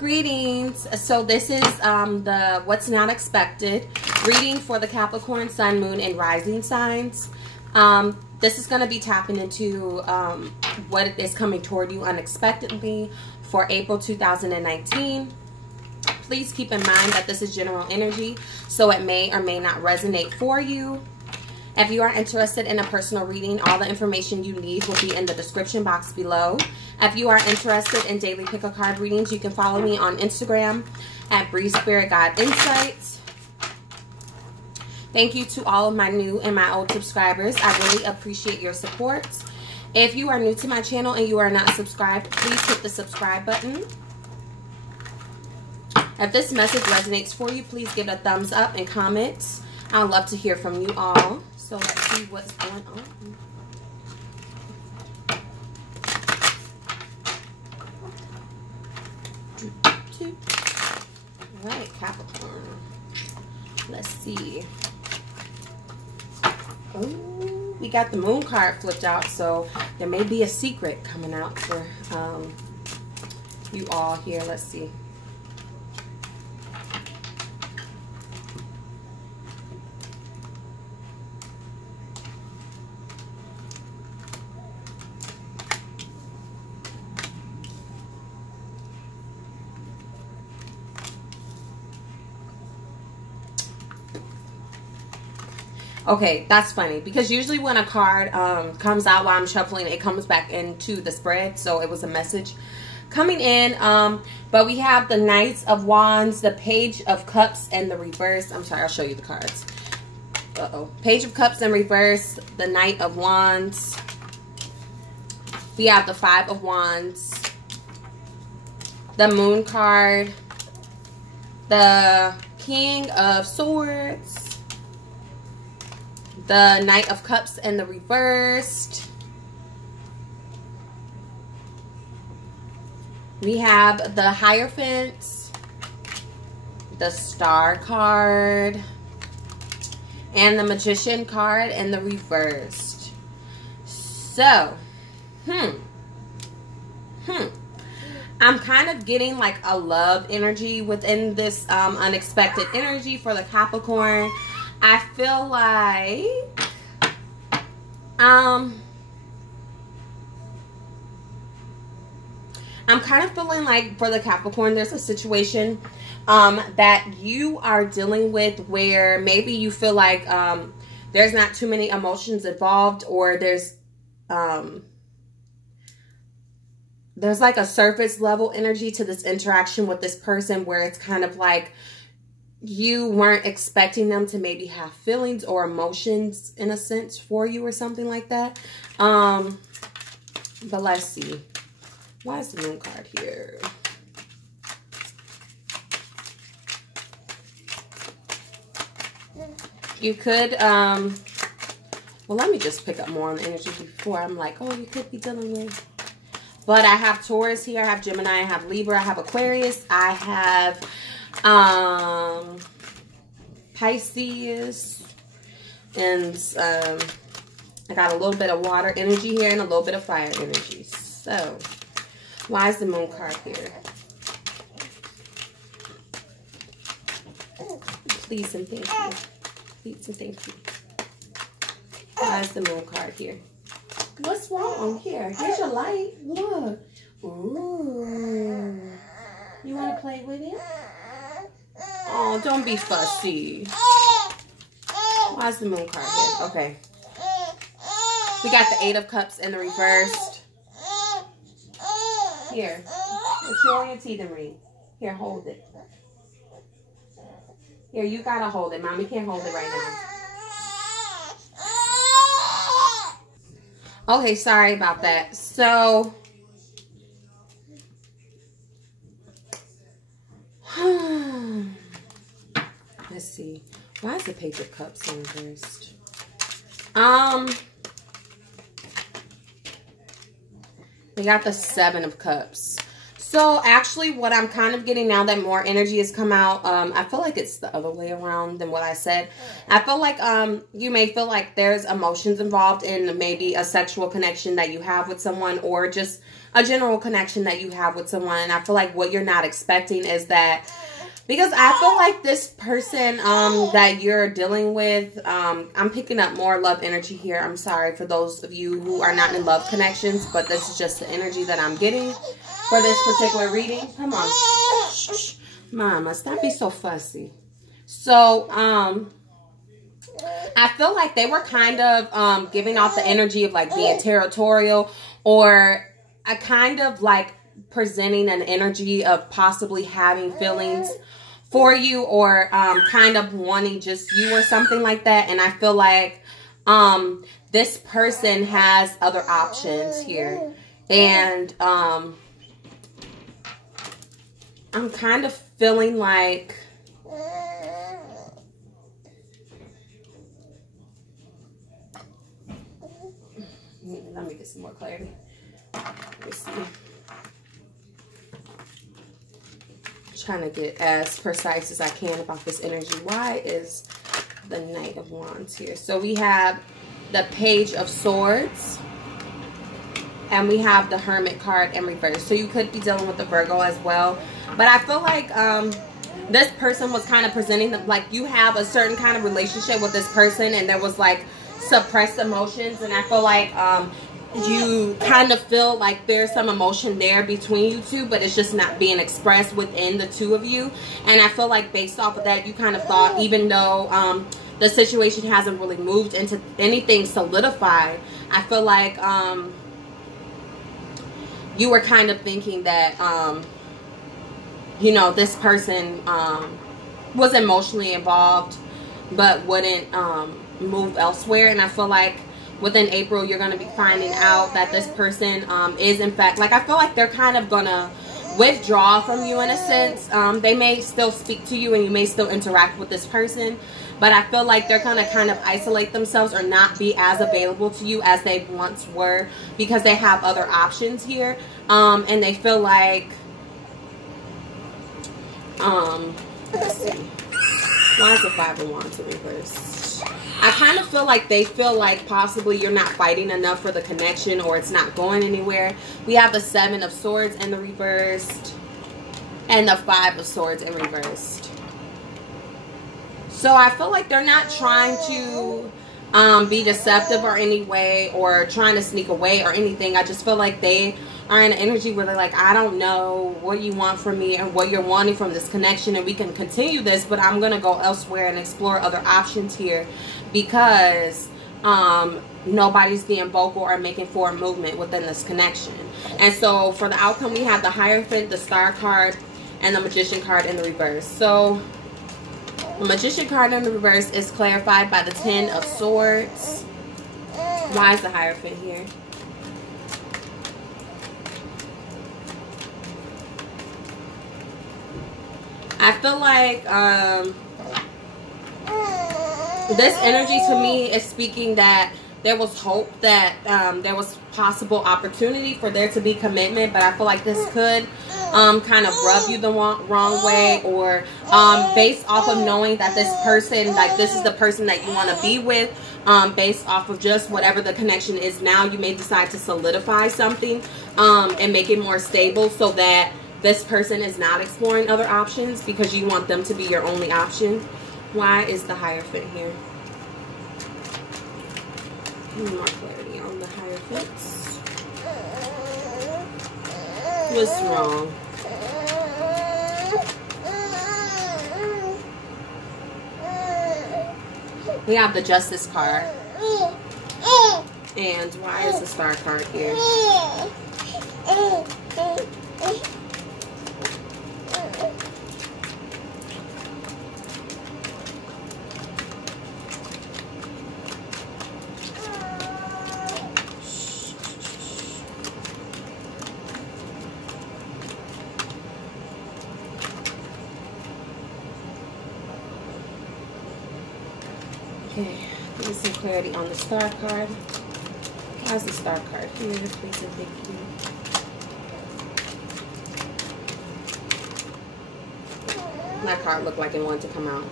Greetings. So this is the What's Not Expected reading for the Capricorn, Sun, Moon, and Rising signs. This is going to be tapping into what is coming toward you unexpectedly for April 2019. Please keep in mind that this is general energy, so it may or may not resonate for you. If you are interested in a personal reading, all the information you need will be in the description box below. If you are interested in daily pick-a-card readings, you can follow me on Instagram at Bree Spirit Guide Insights. Thank you to all of my new and my old subscribers. I really appreciate your support. If you are new to my channel and you are not subscribed, please hit the subscribe button. If this message resonates for you, please give it a thumbs up and comment. I'd love to hear from you all. So let's see what's going on. All right, Capricorn. Let's see. Oh, we got the Moon card flipped out, so there may be a secret coming out for you all here. Let's see. Okay, that's funny because usually when a card comes out while I'm shuffling, it comes back into the spread. So it was a message coming in. But we have the Knights of Wands, the Page of Cups, and the reverse. I'm sorry, I'll show you the cards. Page of Cups in reverse, the Knight of Wands. We have the Five of Wands, the Moon card, the King of Swords, the Knight of Cups and the reversed. We have the Hierophant, the Star card, and the Magician card and the reversed. So, I'm kind of getting like a love energy within this unexpected energy for the Capricorn. I feel like I'm kind of feeling like for the Capricorn, there's a situation that you are dealing with where maybe you feel like there's not too many emotions involved, or there's like a surface level energy to this interaction with this person where it's kind of like you weren't expecting them to maybe have feelings or emotions in a sense for you or something like that. But let's see. Why is the Moon card here? You could, well, let me just pick up more on the energy before I'm like, oh, you could be dealing with. But I have Taurus here. I have Gemini. I have Libra. I have Aquarius. I have Pisces, and I got a little bit of water energy here and a little bit of fire energy. So why is the Moon card here? Please and thank you. Please and thank you. Why is the Moon card here? What's wrong? Here, here's your light. Look. Ooh. You want to play with it? Oh, don't be fussy. Why is the Moon card here? Okay. We got the Eight of Cups in the reversed. Here. It's you on your teeth and ring. Here, hold it. Here, you gotta hold it. Mommy can't hold it right now. Okay, sorry about that. So, let's see. Why is the Page of Cups in reversed? We got the Seven of Cups. So actually what I'm kind of getting now that more energy has come out, I feel like it's the other way around than what I said. I feel like you may feel like there's emotions involved in maybe a sexual connection that you have with someone, or just a general connection that you have with someone. And I feel like what you're not expecting is that, because I feel like this person that you're dealing with, I'm picking up more love energy here. I'm sorry for those of you who are not in love connections, but this is just the energy that I'm getting for this particular reading. Come on. Shh. Mama, stop being so fussy. So, I feel like they were kind of giving off the energy of like being territorial, or a kind of like presenting an energy of possibly having feelings for you, or kind of wanting just you or something like that. And I feel like this person has other options here. And I'm kind of feeling like let me get some more clarity. Let me see. Trying to get as precise as I can about this energy. Why is the Knight of Wands here? So we have the Page of Swords, and we have the Hermit card in reverse. So you could be dealing with the Virgo as well. But I feel like this person was kind of presenting them like you have a certain kind of relationship with this person, and there was like suppressed emotions. And I feel like you kind of feel like there's some emotion there between you two, but it's just not being expressed within the two of you. And I feel like based off of that, you kind of thought, even though the situation hasn't really moved into anything solidified, I feel like you were kind of thinking that you know, this person was emotionally involved but wouldn't move elsewhere. And I feel like within April, you're going to be finding out that this person is, in fact, like, I feel like they're kind of going to withdraw from you in a sense. They may still speak to you and you may still interact with this person, but I feel like they're going to kind of isolate themselves or not be as available to you as they once were, because they have other options here. And they feel like, let's see. Why is the Five of Wands in reverse? I kind of feel like they feel like possibly you're not fighting enough for the connection, or it's not going anywhere. We have the Seven of Swords in the reversed, and the Five of Swords in reversed. So I feel like they're not trying to be deceptive or any way, or trying to sneak away or anything. I just feel like they are in an energy where they're like, I don't know what you want from me and what you're wanting from this connection, and we can continue this, but I'm going to go elsewhere and explore other options here, because nobody's being vocal or making forward movement within this connection. And so for the outcome, we have the Hierophant, the Star card, and the Magician card in the reverse. So the Magician card in the reverse is clarified by the Ten of Swords. Why is the Hierophant here? I feel like this energy to me is speaking that there was hope, that there was possible opportunity for there to be commitment, but I feel like this could kind of rub you the wrong way, or based off of knowing that this person, like this is the person that you want to be with, based off of just whatever the connection is now, you may decide to solidify something and make it more stable, so that this person is not exploring other options because you want them to be your only option. Why is the Hierophant here? More clarity on the Hierophants. What's wrong? We have the Justice card. And why is the Star card here? Okay, give me some clarity on the Star card. How's the Star card here, please and thank you. that card looked like it wanted to come out.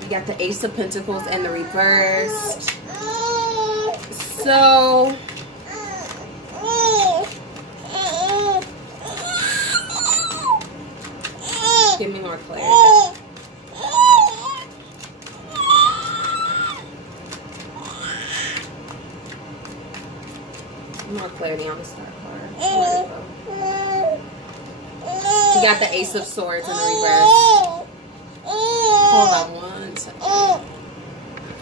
We got the Ace of Pentacles and the reverse. So give me more clarity. More clarity on the Star card. You got the Ace of Swords in the reverse. Hold on one second.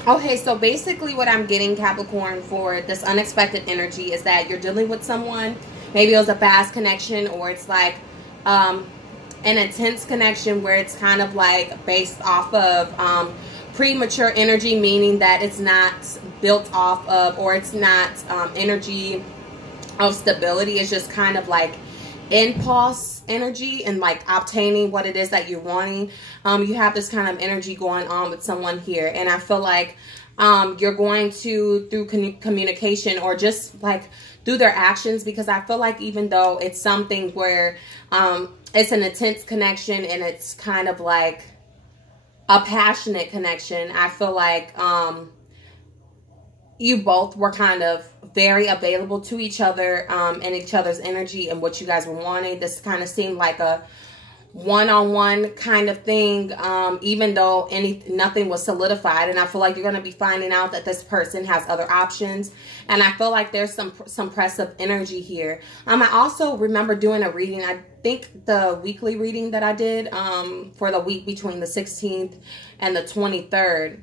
Okay, so basically what I'm getting, Capricorn, for this unexpected energy is that you're dealing with someone. Maybe it was a fast connection, or it's like an intense connection where it's kind of like based off of premature energy, meaning that it's not built off of, or it's not energy of stability. It's just kind of like impulse energy and like obtaining what it is that you're wanting. You have this kind of energy going on with someone here, and I feel like you're going to, through communication or just like through their actions, because I feel like even though it's something where it's an intense connection and it's kind of like a passionate connection, I feel like you both were kind of very available to each other and each other's energy and what you guys were wanting. This kind of seemed like a one-on-one kind of thing, even though nothing was solidified. And I feel like you're going to be finding out that this person has other options. And I feel like there's some press-up energy here. I also remember doing a reading, I think the weekly reading that I did for the week between the 16th and the 23rd.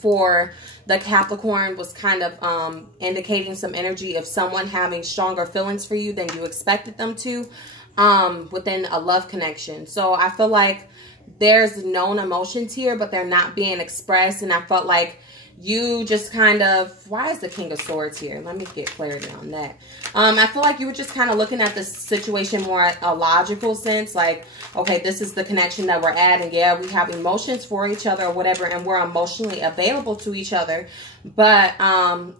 For the Capricorn was kind of indicating some energy of someone having stronger feelings for you than you expected them to within a love connection. So I feel like there's known emotions here, but they're not being expressed. And I felt like you just kind of, why is the King of Swords here? Let me get clarity on that. I feel like you were just kind of looking at this situation more at a logical sense. Like, okay, this is the connection that we're at. And yeah, we have emotions for each other or whatever. And we're emotionally available to each other. But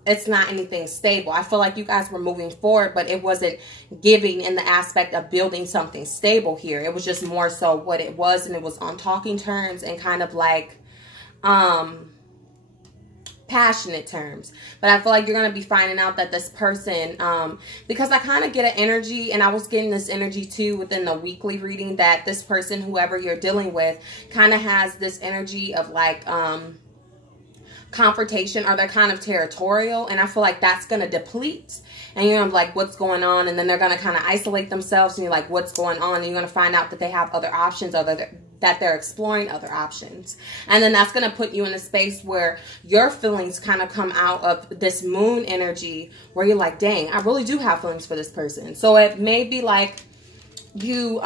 it's not anything stable. I feel like you guys were moving forward, but it wasn't giving in the aspect of building something stable here. It was just more so what it was. And it was on talking terms and kind of like passionate terms. But I feel like you're going to be finding out that this person, because I kind of get an energy, and I was getting this energy too within the weekly reading, that this person, whoever you're dealing with, kind of has this energy of like confrontation, or they're kind of territorial, and I feel like that's going to deplete, and you're like, what's going on? And then they're going to kind of isolate themselves, and you're like, what's going on? And you're going to find out that they have other options, that they're exploring other options. And then that's going to put you in a space where your feelings kind of come out of this moon energy, where you're like, dang, I really do have feelings for this person. So it may be like you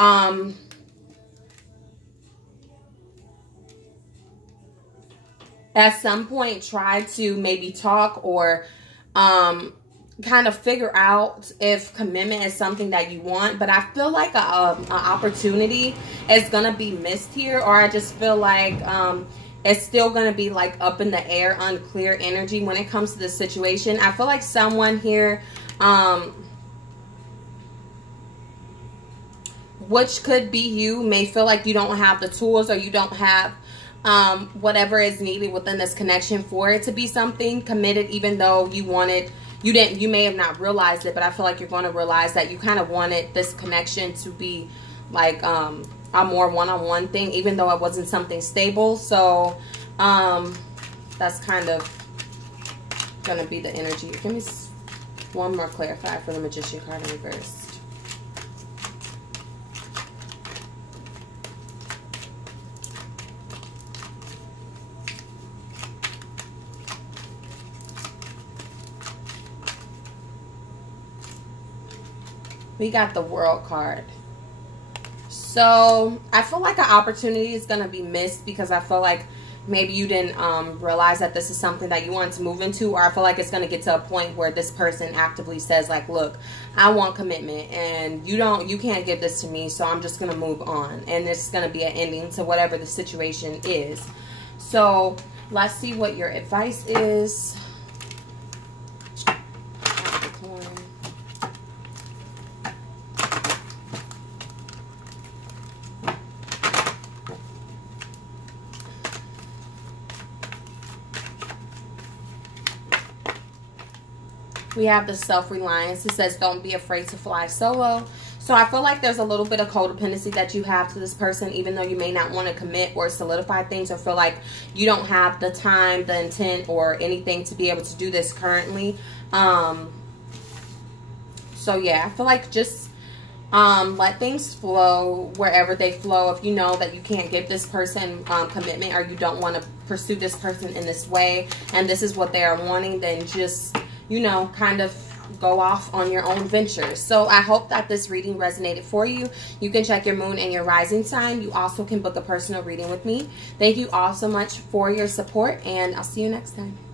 at some point try to maybe talk or kind of figure out if commitment is something that you want. But I feel like an opportunity is going to be missed here, or I just feel like it's still going to be like up in the air, unclear energy when it comes to this situation. I feel like someone here, which could be you, may feel like you don't have the tools, or you don't have whatever is needed within this connection for it to be something committed, even though you wanted, you may have not realized it, but I feel like you're going to realize that you kind of wanted this connection to be like a more one-on-one thing, even though it wasn't something stable. So that's kind of going to be the energy. Give me one more clarify for the Magician card in reverse. We got the World card. So I feel like an opportunity is going to be missed, because I feel like maybe you didn't realize that this is something that you wanted to move into, or I feel like it's going to get to a point where this person actively says like, look, I want commitment, and you can't give this to me, so I'm just going to move on, and it's going to be an ending to whatever the situation is. So let's see what your advice is. We have the self-reliance. It says, don't be afraid to fly solo. So I feel like there's a little bit of codependency that you have to this person, even though you may not want to commit or solidify things, or feel like you don't have the time, the intent, or anything to be able to do this currently. So yeah, I feel like just let things flow wherever they flow. If you know that you can't give this person commitment, or you don't want to pursue this person in this way, and this is what they are wanting, then just, you know, kind of go off on your own ventures. So I hope that this reading resonated for you. You can check your moon and your rising sign. You also can book a personal reading with me. Thank you all so much for your support, and I'll see you next time.